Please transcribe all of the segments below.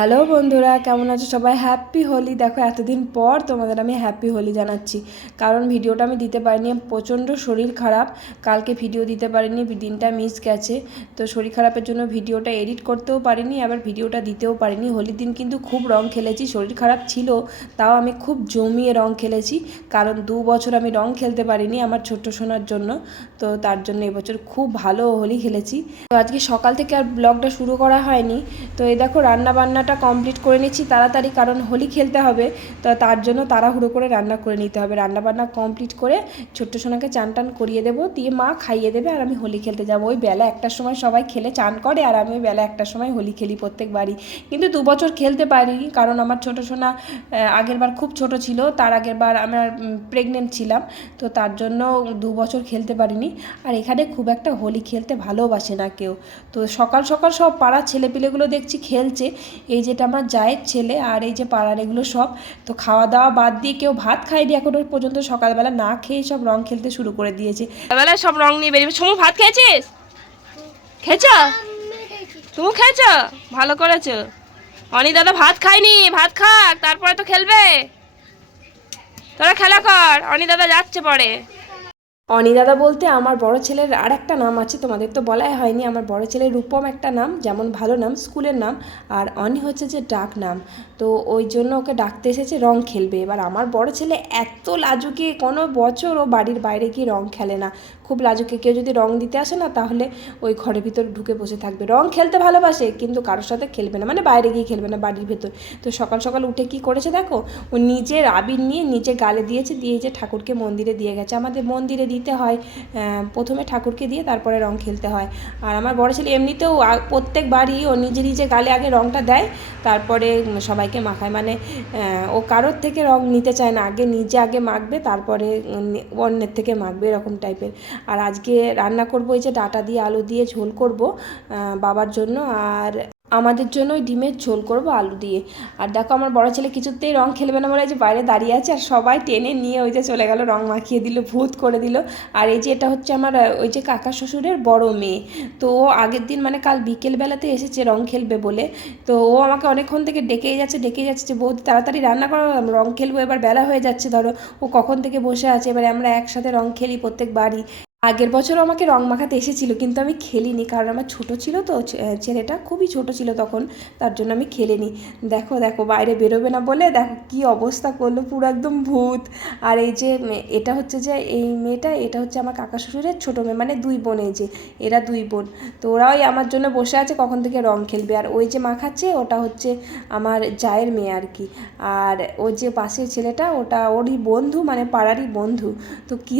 Hello বন্ধুরা, কেমন আছো সবাই? হ্যাপি হোলি দেখো, এতদিন পর তোমাদের আমি হ্যাপি হোলি জানাচ্ছি। কারণ ভিডিওটা আমি দিতে পারিনি, প্রচণ্ড শরীর খারাপ। কালকে ভিডিও দিতে পারিনি, দিনটা মিস গেছে। তো শরীর খারাপের জন্য ভিডিওটা এডিট করতেও পারিনি, আবার ভিডিওটা দিতেও পারিনি। হোলির দিন কিন্তু খুব রং খেলেছি, শরীর খারাপ ছিল, তাও আমি খুব জমিয়ে রং খেলেছি। কারণ দু বছর আমি রং খেলতে পারিনি আমার ছোট্ট সোনার জন্য। তো তার জন্য এবছর খুব ভালো হোলি খেলেছি। তো আজকে সকাল থেকে আর ব্লগটা শুরু করা হয়নি। তো এই দেখো রান্না বান্নাটা কমপ্লিট করে নিচ্ছি, তাড়াতাড়ি কারণ হোলি খেলতে হবে, তো তার জন্য তাড়াহুড়ো করে রান্না করে নিতে হবে। রান্না বান্না কমপ্লিট করে ছোট্ট সোনাকে চান টান করিয়ে দেবো, দিয়ে মা খাইয়ে দেবে, আর আমি হোলি খেলতে যাব। ওই বেলা একটার সময় সবাই খেলে, চান করে, আর আমি বেলা একটার সময় হোলি খেলি প্রত্যেকবারই কিন্তু দু বছর খেলতে পারিনি, কারণ আমার ছোট সোনা আগের বার খুব ছোট ছিল, তার আগের বার আমার প্রেগনেন্ট ছিলাম, তো তার জন্য দু বছর খেলতে পারিনি। আর এখানে খুব একটা হোলি খেলতে ভালোবাসে না কেউ। তো সকাল সকাল সব পাড়ার ছেলেপিলেগুলো দেখছি খেলছে এই যেটা আমার জায়ের ছেলে আর এই যে পাড়ার এগুলো সব, তো খাওয়া দাওয়া বাদ দিয়ে কেউ ভাত খায়নি এখনও পর্যন্ত সকালবেলা না খেয়ে সব রং খেলতে শুরু করে দিয়েছে। সকালবেলা সব রং নিয়ে বেরিয়ে সমু, ভাত খেয়েছিস? খেয়েছ? তুমি খেয়েছ? ভালো করেছ। অনি দাদা ভাত খায়নি, ভাত খাক, তারপরে তো খেলবে। তোরা খেলা কর অনি দাদা যাচ্ছে পরে। অনিদাদা বলতে আমার বড় ছেলের আর একটা নাম আছে, তোমাদের তো বলাই হয়নি। আমার বড় ছেলের রূপম একটা নাম, যেমন ভালো নাম, স্কুলের নাম, আর অনি হচ্ছে যে ডাক নাম। তো ওই জন্য ওকে ডাকতে এসেছে, রং খেলবে। এবার আমার বড় ছেলে এত লাজুকে, কোনো বছর ও বাড়ির বাইরে গিয়ে রং খেলে না। খুব লাজুকে, কেউ যদি রং দিতে আসে না, তাহলে ওই ঘরের ভিতর ঢুকে বসে থাকবে। রং খেলতে ভালোবাসে, কিন্তু কারোর সাথে খেলবে না মানে বাইরে গিয়ে খেলবে না বাড়ির ভেতর। তো সকাল সকাল উঠে কি করেছে দেখো, ও নিজের আবির নিয়ে নিচে গালে দিয়েছে, দিয়ে যে ঠাকুরকে মন্দিরে দিয়ে গেছে। আমাদের মন্দিরে দিতে হয় প্রথমে ঠাকুরকে দিয়ে তারপরে রং খেলতে হয়। আর আমার বড় ছেলে এমনিতেও প্রত্যেকবারই ও নিজে নিজে গালে আগে রংটা দেয়, তারপরে সবাইকে মাখায়। মানে ও কারোর থেকে রং নিতে চায় না, আগে নিজে আগে মাখবে, তারপরে অন্যের থেকে মাখবে, এরকম টাইপের। আর আজকে রান্না করব এই যে ডাটা দিয়ে, আলু দিয়ে ঝোল করব বাবার জন্য। আর আমাদের জন্য ওই ডিমের ঝোল করব আলু দিয়ে। আর দেখো আমার বড় ছেলে কিছুতেই রং খেলবে না বলে যে বাইরে দাঁড়িয়ে আছে আর সবাই টেনে নিয়ে ওই যে চলে গেল, রং মাখিয়ে দিল, ভূত করে দিল। আর এই যে এটা হচ্ছে আমার, ওই যে কাকা শ্বশুরের বড় মেয়ে। তো ও আগের দিন মানে কাল বিকেলবেলাতে এসেছে রং খেলবে বলে। তো ও আমাকে অনেকক্ষণ থেকে ডেকেই যাচ্ছে ডেকেই যাচ্ছে যে, বৌদি, তাড়াতাড়ি রান্না করো রং খেলব। এবার বেলা হয়ে যাচ্ছে, ধরো। ও কখন থেকে বসে আছে, এবারে আমরা একসাথে রং খেলি প্রত্যেক বাড়ি। আগের বছর আমাকে রং মাখাতে এসেছিল, কিন্তু আমি খেলিনি কারণ আমার ছোট ছিল তো ছেলেটা খুবই ছোট ছিল তখন, তার জন্য আমি খেলিনি। দেখো দেখো, বাইরে বেরোবে না বলে দেখো কি অবস্থা করল, পুরো একদম ভূত। আর এই যে এটা হচ্ছে যে, এই মেয়েটা, এটা হচ্ছে আমার কাকা শ্বশুরের ছোটো মেয়ে মানে দুই বোন এই যে, এরা দুই বোন। তো ওরাই আমার জন্য বসে আছে, কখন থেকে রং খেলবে। আর ওই যে মাখাচ্ছে, ওটা হচ্ছে আমার জায়ের মেয়ে আর কি। আর ওই যে পাশের ছেলেটা, ওটা ওরই বন্ধু মানে পাড়ারই বন্ধু। তো কি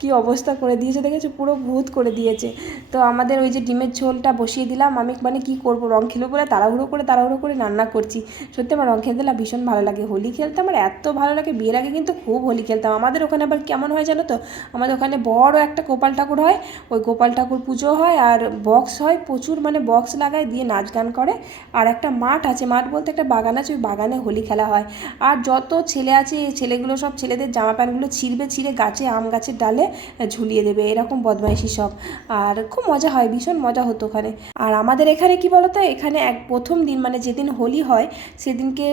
কি অবস্থা করে দিয়েছে দেখেছ পুরো ভূত করে দিয়েছে। তো আমাদের ওই যে ডিমের ঝোলটা বসিয়ে দিলাম। আমি মানে কি করব? রং খেলো বলে তাড়াহুড়ো করে তাড়াহুড়ো করে রান্না করছি। সত্যি আমার রং খেলতে ভীষণ ভালো লাগে। হোলি খেলতে আমার এত ভালো লাগে, বিয়ের আগে কিন্তু খুব হোলি খেলতাম। আমাদের ওখানে আবার কেমন হয় জানো তো? আমাদের ওখানে বড় একটা গোপাল ঠাকুর হয়, ওই গোপাল ঠাকুর পুজো হয় আর বক্স হয়, প্রচুর মানে বক্স লাগায় দিয়ে নাচ গান করে। আর একটা মাঠ আছে, মাঠ বলতে একটা বাগান আছে, ওই বাগানে হোলি খেলা হয়। আর যত ছেলে আছে এই ছেলেগুলো সব ছেলেদের জামা প্যান্টগুলো ছিঁড়বে ছিঁড়ে গাছে, আম গাছের ডালে ঝুলিয়ে দেবে। এরকম বদমাইশি সব। আর খুব মজা হয়, ভীষণ মজা হতো ওখানে। আর আমাদের এখানে কি বলতো, এখানে এক প্রথম দিন মানে যেদিন হোলি হয়, সেদিনকে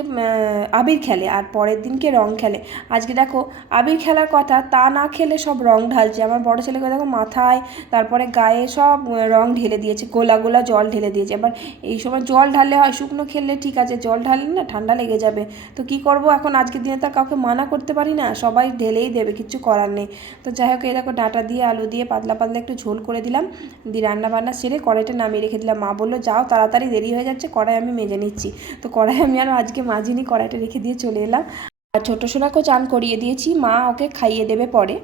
আবির খেলে আর পরের দিনকে রং খেলে। আজকে দেখো, আবির খেলার কথা, তা না খেলে সব রং ঢালছে। আমার বড় ছেলেকে দেখো মাথায়, তারপরে গায়ে সব রং ঢেলে দিয়েছে, গোলা গোলা জল ঢেলে দিয়েছে। এবার এই সময় জল ঢাললে হয়, শুকনো খেললে ঠিক আছে, জল ঢাললে না ঠান্ডা লেগে যাবে। তো কি করব এখন, আজকের দিনে তো কাউকে মানা করতে পারি না, সবাই ঢেলেই দেবে, কিচ্ছু করার নেই। তো যাই হোক, এই দেখো ডাঁটা দিয়ে আলু দিয়ে পাতলা পাতলা একটু ঝোল করে দিলাম। দিয়ে রান্না বান্না সেরে কড়াইটা নামিয়ে রেখে দিলাম। মা বলল যাও তাড়াতাড়ি দেরি হয়ে যাচ্ছে কড়াই আমি মেজে নিচ্ছি। তো কড়াই আমি আর আজকে মাজিনি কড়াইটা রেখে দিয়ে চলে এলাম। আর ছোটো সোনাকেও চান করিয়ে দিয়েছি মা ওকে খাইয়ে দেবে পরে।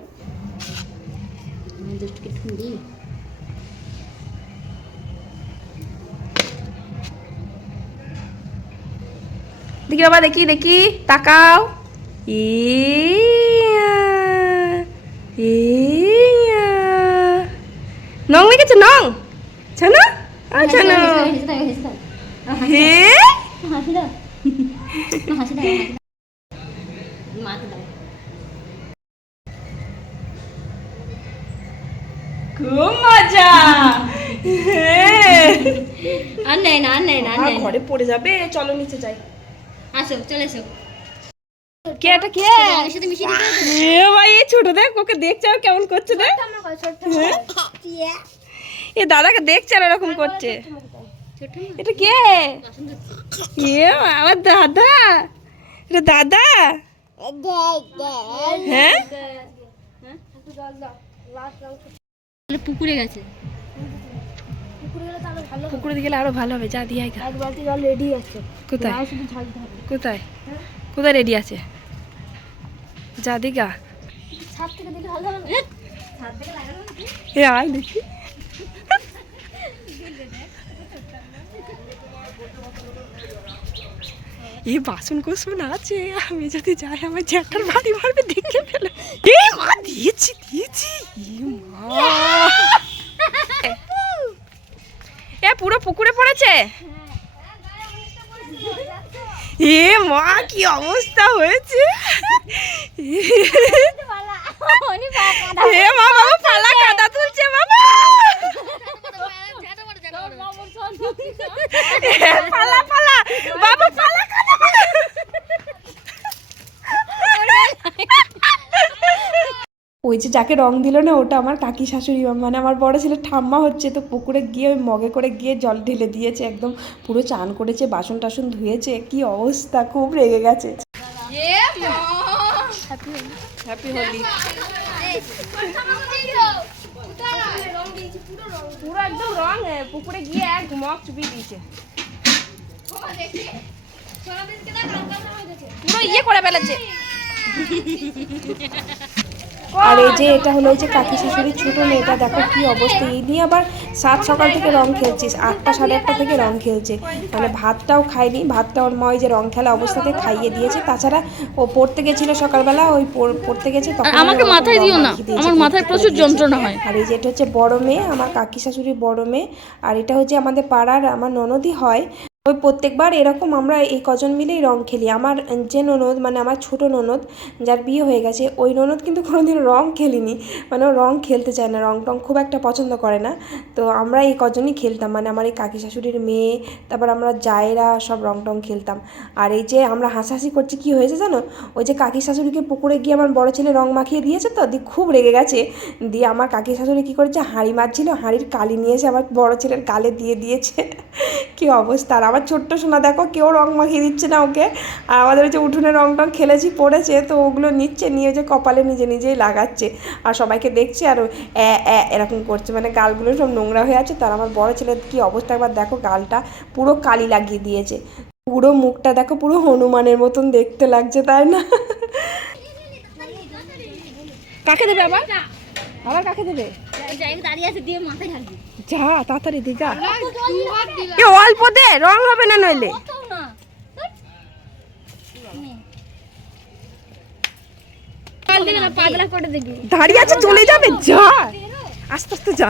দেখি বাবা দেখি দেখি তাকাও। ইয়া, ইয়া। নং লিখেছে নং ছানা আচ্ছা না হাসি দাও হাসি দাও হে হাসি দাও হাসি দাও মাকে দাও খুব মজা আর নেই না আর নেই না আর আর নেই না। ঘরে পড়ে যাবে চলো নিচে যাই আসো চলে এসো কে এটা কে? রঙের সাথে মিশিয়ে দিতে হবে। তো। এ ভাই ছোট দেখ ওকে দেখছে আর কেমন করছে হ্যাঁ? এ দাদাকে দেখছে আর এরকম করছে। এটা কে? এ আমার দাদা। এটা দাদা? হ্যাঁ? পুকুরে গেছে। পুকুরে গেলে আরও ভালো হবে যা দিয়ে কোথায়? কোথায়? কোথায় রেডি আছে? যা দিগা এ আয় দেখি। এই বাসন কোসন আছে। আমি যদি যাই আমার জ্যাঠার বাড়ি মারবে দেখে ফেলে। এ মা দিয়েছি দিয়েছি। এ পুরো পুকুরে পড়েছে? এ মা কি অবস্থা হয়েছে এ মা বাবা পালা কাদা তুলছে বাবা পালা পালা বাবা পালা ওই যে যাকে রং দিল না, ওটা আমার কাকি শাশুড়ি মানে আমার বড় ছেলে ঠাম্মা হচ্ছে, তো পুকুরে গিয়ে ওই মগে করে গিয়ে জল ঢেলে দিয়েছে, একদম পুরো চান করেছে, বাসন টাসন ধুয়েছে, কি অবস্থা, খুব রেগে গেছে। পুরো একদম রং পুকুরে গিয়ে এক মগ দিয়েছে। পুরো ইয়ে করে ফেলেছে। আর এই যে এটা হলো যে কাকি শাশুড়ির ছোট মেয়েটা দেখো কি অবস্থা। এই নিয়ে আবার সাত সকাল থেকে রং খেলছিস আটটা সাড়ে আটটা থেকে রং খেলছে। মানে ভাতটাও খায়নি ভাতটা ওর মা ওই যে রং খেলা অবস্থাতে খাইয়ে দিয়েছে। তাছাড়া ও পড়তে গেছিল সকালবেলা ওই পড়তে গেছে তখন আমাকে মাথায় দিও না আমার মাথায় প্রচুর যন্ত্রণা হয়। আর এই যে এটা হচ্ছে বড় মেয়ে আমার কাকি শাশুড়ির বড় মেয়ে। আর এটা হচ্ছে আমাদের পাড়ার আমার ননদই হয়। ওই প্রত্যেকবার এরকম আমরা এই কজন মিলেই রং খেলি। আমার যে ননদ মানে আমার ছোট ননদ, যার বিয়ে হয়ে গেছে, ওই ননদ কিন্তু কোনোদিন রং খেলিনি। মানে রং খেলতে চায় না, রং টং খুব একটা পছন্দ করে না। তো আমরা এই কজনই খেলতাম। মানে আমার এই কাকি শাশুড়ির মেয়ে, তারপর আমরা জায়েরা সব রং টং খেলতাম। আর এই যে আমরা হাসাহাসি করছি, কি হয়েছে জানো? ওই যে কাকি শাশুড়িকে পুকুরে গিয়ে আমার বড় ছেলে রং মাখিয়ে দিয়েছে তো, দিয়ে খুব রেগে গেছে। দিয়ে আমার কাকি শাশুড়ি কী করেছে? হাঁড়ি মারছিল, হাঁড়ির কালি নিয়ে এসে আমার বড় ছেলের গালে দিয়ে দিয়েছে। কি অবস্থা? আর আমার ছোট্ট সোনা দেখো কেউ রং মাখিয়ে দিচ্ছে না ওকে। আর আমাদের ওই যে উঠোনে রং টং খেলেছি পড়েছে তো ওগুলো নিচ্ছে নিয়ে যে কপালে নিজে নিজেই লাগাচ্ছে। আর সবাইকে দেখছে আর ও অ্যা অ্যা এরকম করছে। মানে গালগুলো সব নোংরা হয়ে আছে তার আমার বড় ছেলের কি অবস্থা? একবার দেখো গালটা পুরো কালি লাগিয়ে দিয়েছে। পুরো মুখটা দেখো পুরো হনুমানের মতন দেখতে লাগছে তাই না? কাকে দেবে আবার? আবার কাকে দেবে? দাঁড়িয়ে আছে দিয়ে মাথায় ঢালবি যা তাড়াতাড়ি দিগা এ অল্প দে রং হবে না নইলে। দাঁড়িয়ে আছে চলে যাবে যা। আস্তে আস্তে যা।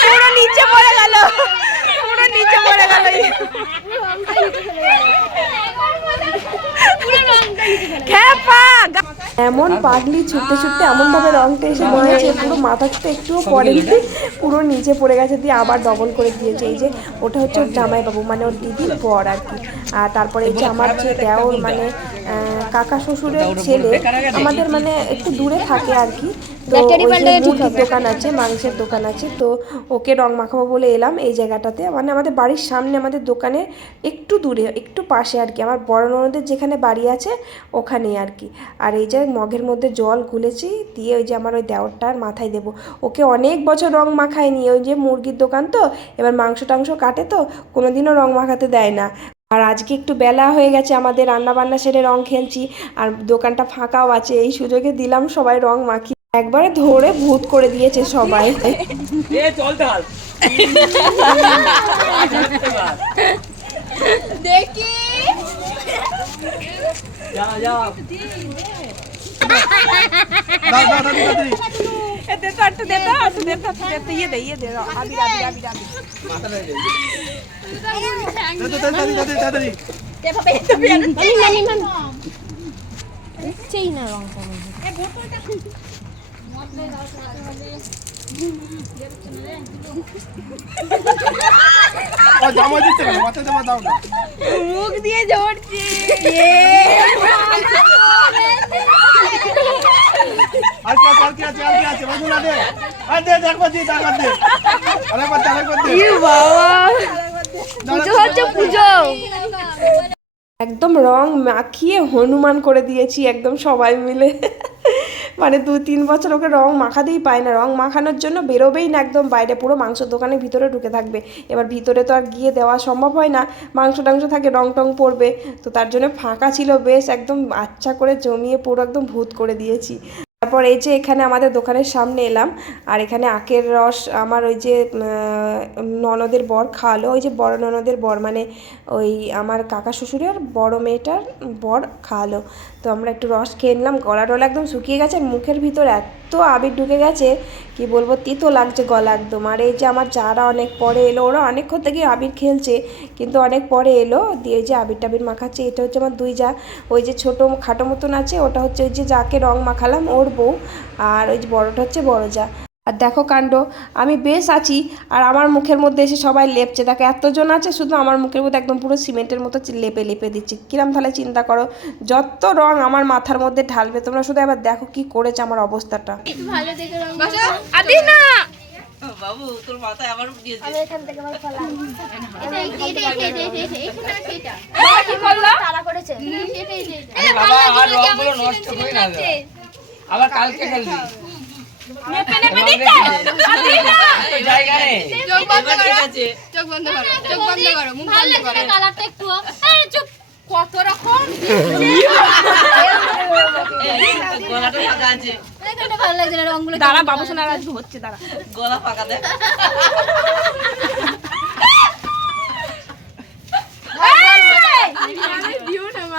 পুরো নিচে পড়ে গেল। পুরো নিচে পড়ে গেল। এমন পাগলি ছুটতে ছুটতে এমন ভাবে রংটা এসে পড়েছে পুরো মাথা ছুটে একটুও পড়েনি। পুরো নিচে পড়ে গেছে দিয়ে আবার ডবল করে দিয়েছে। এই যে ওটা হচ্ছে ওর জামাইবাবু মানে ওর দিদির পর আর কি। আর তারপরে এই যে আমার যে দেওর মানে কাকা শ্বশুরের ছেলে আমাদের মানে একটু দূরে থাকে আর কি। তো মুরগির দোকান আছে মাংসের দোকান আছে তো ওকে রং মাখাবো বলে এলাম এই জায়গাটাতে। মানে আমাদের বাড়ির সামনে আমাদের দোকানে একটু দূরে একটু পাশে আর কি। আমার বড় ননদের যেখানে বাড়ি আছে ওখানেই আর কি। আর এই যে মগের মধ্যে জল গুলেছি দিয়ে ওই যে আমার ওই দেওরটার মাথায় দেবো। ওকে অনেক বছর রং মাখায়নি ওই যে মুরগির দোকান তো এবার মাংস টাংস কাটে তো কোনোদিনও রং মাখাতে দেয় না। আর আজকে একটু বেলা হয়ে গেছে আমাদের রান্না বান্না সেরে রং খেলছি আর দোকানটা ফাঁকাও আছে এই সুযোগে দিলাম সবাই রং মাখি একবারে ধরে ভূত করে দিয়েছে সবাই এ চল ঢাল যা জামা দিচ্ছে না মাথায় জামা দাও না। মুখ দিয়ে ঝরছে। আর কি আছে আর কি আছে আর কি আছে বন্ধু না দে। আর দে দেখো দি টাকা দে। আরেকবার দে, আরেকবার দে। বাবা। পুজো হচ্ছে পুজো। একদম রং মাখিয়ে হনুমান করে দিয়েছি একদম সবাই মিলে। মানে দু তিন বছর ওকে রং মাখাতেই পায় না। রং মাখানোর জন্য বেরোবেই না একদম বাইরে, পুরো মাংসের দোকানের ভিতরে ঢুকে থাকবে। এবার ভিতরে তো আর গিয়ে দেওয়া সম্ভব হয় না। মাংস টাংস থাকে, রং টং পড়বে। তো তার জন্য ফাঁকা ছিল, বেশ একদম আচ্ছা করে জমিয়ে পুরো একদম ভূত করে দিয়েছি। তারপর এই যে এখানে আমাদের দোকানের সামনে এলাম, আর এখানে আখের রস আমার ওই যে ননদের বর খাওয়ালো। ওই যে বড় ননদের বর মানে ওই আমার কাকা শ্বশুরের বড় মেয়েটার বর খাওয়ালো। তো আমরা একটু রস খেয়ে নিলাম, গলা টলা একদম শুকিয়ে গেছে, আর মুখের ভিতর এত আবির ঢুকে গেছে কি বলব, তিতো লাগছে গলা একদম। আর এই যে আমার যারা অনেক পরে এলো, ওরা অনেকক্ষণ থেকে আবির খেলছে, কিন্তু অনেক পরে এলো, দিয়ে যে আবির টাবির মাখাচ্ছে। এটা হচ্ছে আমার দুই যা, ওই যে ছোটো খাটো মতন আছে, ওটা হচ্ছে ওই যে যাকে রং মাখালাম, ওর বউ আর ওই যে বড়টা হচ্ছে বড় যা আর দেখো কাণ্ড আমি বেশ আছি আর আমার মুখের মধ্যে এসে সবাই লেপছে। দেখো এতজন আছে শুধু আমার মুখের মধ্যে একদম পুরো সিমেন্টের মতো লেপে লেপে দিচ্ছে। কিরম তাহলে চিন্তা করো যত রং আমার মাথার মধ্যে ঢালবে তোমরা শুধু এবার দেখো কি করেছে আমার অবস্থাটা। একটু ভালো দেখে রং আদি না বাবু তোর মাথায় আবার এখান থেকে ফলা। এটা কি করল? তারা করেছে। বাবা রংগুলো নষ্ট না। আবার কালকে খেলবি। নেপে নেপে দিচ্ছে? রেখে দে। এই জায়গা নেই। এবার ঠিক আছে। চোখ বন্ধ করো। চোখ বন্ধ করো। মুখ বন্ধ করো। কালারটা একটু। আরে চুপ। কত রকম? গলাটা ফাঁকা আছে। ভালো লাগছে না রংগুলো দাঁড়া বাবু আজ হচ্ছে দাঁড়া। গলা ফাঁকা দেখ।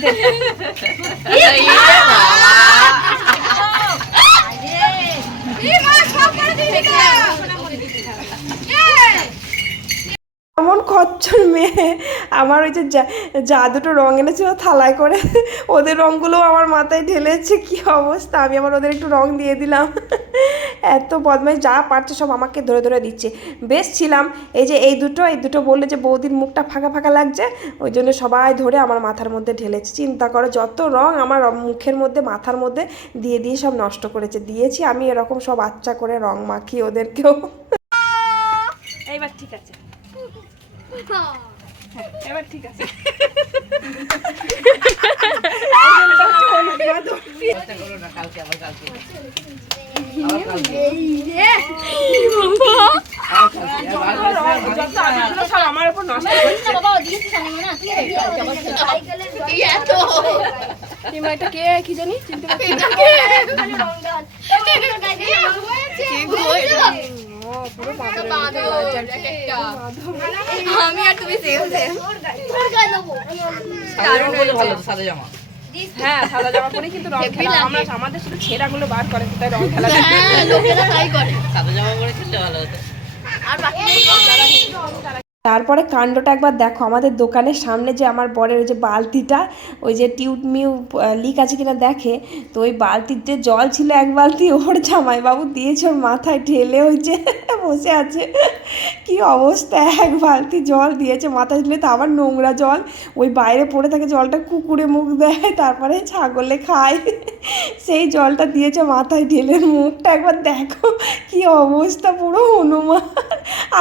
ভালো লাগছে কি মন যত রং আমার ঢেলেছে মাকাস না আর মাকাস না আমি বাড়ি যাব এ, এবার প্লাস্টার এই এমন খচ্চর মেয়ে। আমার ওই যে যা- দুটো রং এনেছিল থালায় করে, ওদের রঙগুলো আমার মাথায় ঢেলেছে, কি অবস্থা? আমি আবার ওদের একটু রং দিয়ে দিলাম। এত বদমাইশ, যা পারছে সব আমাকে ধরে ধরে দিচ্ছে। বেশ ছিলাম, এই যে এই দুটো এই দুটো বললে যে বৌদির মুখটা ফাঁকা ফাঁকা লাগছে, ওই জন্য সবাই ধরে আমার মাথার মধ্যে ঢেলেছে। চিন্তা করো, যত রং আমার মুখের মধ্যে, মাথার মধ্যে দিয়ে দিয়ে সব নষ্ট করেছে। দিয়েছি আমি এরকম সব আচ্ছা করে রং মাখি ওদেরকেও। মারিস না। সব আমার উপর নষ্ট কিংবা এটা কে কি জানি? চিনতে পারছি আমি আর তুমি সেম সেম সাদা জামা। হ্যাঁ সাদা জামা পরে কিন্তু রং খেলা। আমরা আমাদের শুধু ছেঁড়াগুলো বার করে তাই রং খেলা। হ্যাঁ লোকেরা তাই করে। সাদা জামা পরে ভালো হতো। আর বাকি তারপরে কাণ্ডটা একবার দেখো, আমাদের দোকানের সামনে যে আমার বরের ওই যে বালতিটা, ওই যে টিউব মিউ লিক আছে কিনা দেখে, তো ওই বালতির যে জল ছিল এক বালতি, ওর জামাই বাবু দিয়েছে, ওর মাথায় ঢেলে ওই যে বসে আছে। কি অবস্থা? এক বালতি জল দিয়েছে মাথায় ঢেলে তো আবার নোংরা জল। ওই বাইরে পড়ে থাকে জলটা কুকুরে মুখ দেয়, তারপরে ছাগলে খায়। সেই জলটা দিয়েছে মাথায় ঢেলে মুখটা একবার দেখো, কি অবস্থা পুরো হনুমান।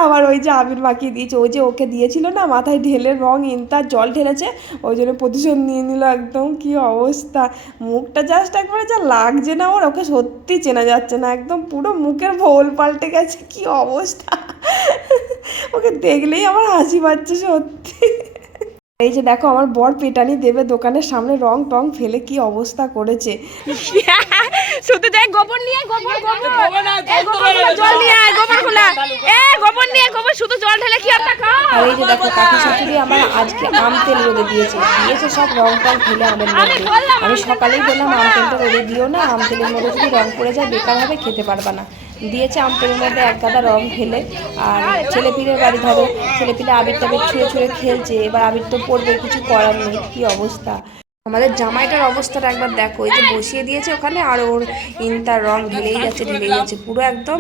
আবার ওই যে আবির মাখিয়ে দিয়েছে, ওই যে ওকে দিয়েছিল না, মাথায় ঢেলে রং ইনতার জল ঢেলেছে, ওই জন্য প্রতিশোধ নিয়ে নিল একদম, কি অবস্থা। মুখটা জাস্ট একবারে যা লাগছে না ওর, ওকে সত্যি চেনা যাচ্ছে না, একদম পুরো মুখের ভোল পাল্টে গেছে, কি অবস্থা। ওকে দেখলেই আমার হাসি পাচ্ছে সত্যি। এই যে দেখো আমার বর পেটানি দেবে দোকানের সামনে রং টং ফেলে কি অবস্থা করেছে। শুধু যাই গোবর নিয়ে গোবর গোবর। জল নিয়ে গোবর খোলা। এ গোবর নিয়ে গোবর শুধু জল ঢেলে কি আর টাকা আর এই যে দেখো কাকি শাশুড়ি আমার আজকে আম তেল রোদে দিয়েছে। দিয়েছে সব রং টং ফেলে আমের মধ্যে। আমি সকালেই বললাম আম তেলটা রোদে দিও না আম তেলের মধ্যে যদি রং পড়ে যায় বেকার হবে খেতে পারবা না। দিয়েছে আম্পের মধ্যে এক গাদা রং ফেলে আর ছেলে পিলের বাড়ি ধরো, ছেলে পিলে আবির টাবির ছুঁড়ে ছুঁড়ে খেলছে, এবার আবির তো পড়বে, কিছু করার নেই, কী অবস্থা? আমাদের জামাইটার অবস্থাটা একবার দেখো, এই যে বসিয়ে দিয়েছে ওখানে আর ওর ইনতার রং ঢেলেই যাচ্ছে ঢেলেই যাচ্ছে, পুরো একদম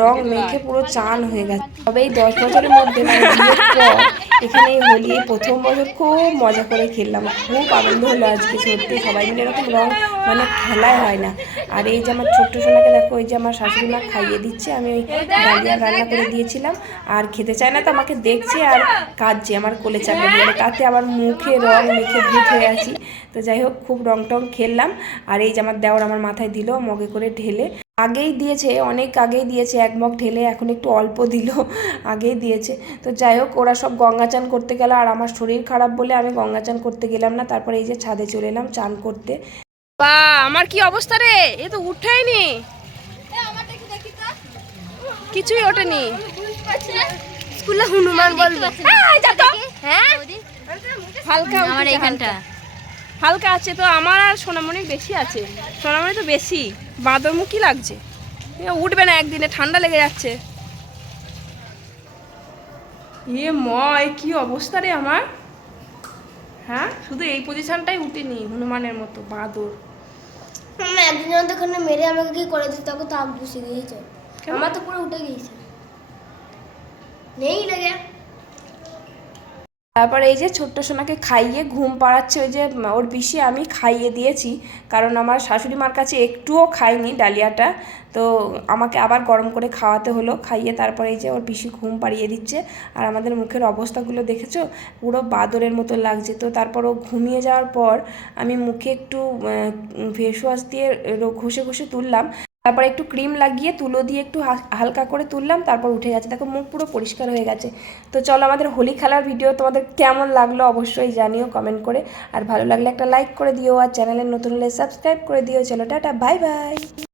রং মেখে পুরো চান হয়ে গেছে। তবে এই দশ বছরের মধ্যে মানে এখানে হোলি প্রথম বছর খুব মজা করে খেললাম, খুব আনন্দ হলো আজকে, সত্যি সবাই মিলে এরকম রং মানে খেলায় হয় না। আর এই যে আমার ছোট্ট সোনাকে দেখো, এই যে আমার শাশুড়ি মা খাইয়ে দিচ্ছে, আমি ওই ডালিয়া রান্না করে দিয়েছিলাম, আর খেতে চায় না তো আমাকে দেখছে আর কাঁদছে, আমার কোলে চাপে তাতে আমার মুখে রং মেখে ভূত হয়ে আছি। তো যাই হোক খুব রং টং খেললাম। আর এই যে আমার দেওর আমার মাথায় দিল মগে করে ঢেলে। আগেই দিয়েছে অনেক আগেই দিয়েছে এক মগ ঢেলে এখন একটু অল্প দিল আগেই দিয়েছে। তো যাই হোক ওরা সব গঙ্গা চান করতে গেল আর আমার শরীর খারাপ বলে আমি গঙ্গা চান করতে গেলাম না। তারপরে এই যে ছাদে চলে এলাম চান করতে। বা আমার কি অবস্থা রে? এ তো উঠেইনি। কিছুই ওঠেনি। স্কুলে হনুমান বলবে। হ্যাঁ? হালকা আমার এখানটা হালকা আছে তো আমার আর সোনামণি বেশি আছে। সোনামণি তো বেশি। বাঁদরমুখী লাগছে। উঠবে না একদিনে ঠান্ডা লেগে যাচ্ছে। ইয়ে ময় কি অবস্থা রে আমার? হ্যাঁ শুধু এই পজিশনটাই উঠেনি হনুমানের মতো বাঁদর। আমি একদিন ওখানে মেরে আমাকে কি করে দিত তখন তাপ বসে দিয়েছে? আমার তো পুরো উঠে গিয়েছে। নেই লেগে তারপর এই যে ছোট্ট সোনাকে খাইয়ে ঘুম পাড়াচ্ছে ওই যে, ওর পিসি আমি খাইয়ে দিয়েছি। কারণ আমার শাশুড়ি মার কাছে একটুও খাইনি ডালিয়াটা। তো আমাকে আবার গরম করে খাওয়াতে হলো। খাইয়ে তারপরে এই যে ওর পিসি ঘুম পাড়িয়ে দিচ্ছে। আর আমাদের মুখের অবস্থাগুলো দেখেছ? পুরো বাদরের মতো লাগছে। তো তারপর ও ঘুমিয়ে যাওয়ার পর আমি মুখে একটু ফেস ওয়াশ দিয়ে ঘষে ঘষে তুললাম। তারপর একটু ক্রিম লাগিয়ে তুলো দিয়ে একটু হালকা করে তুললাম, তারপর উঠে গেছে। দেখো মুখ পুরো পরিষ্কার হয়ে গেছে। তো চলো আমাদের হোলি খেলার ভিডিও তোমাদের কেমন লাগল অবশ্যই জানিও কমেন্ট করে। আর ভালো লাগলে একটা লাইক করে দিও, আর চ্যানেলের নতুন হলে সাবস্ক্রাইব করে দিও। চলো টাটা বাই বাই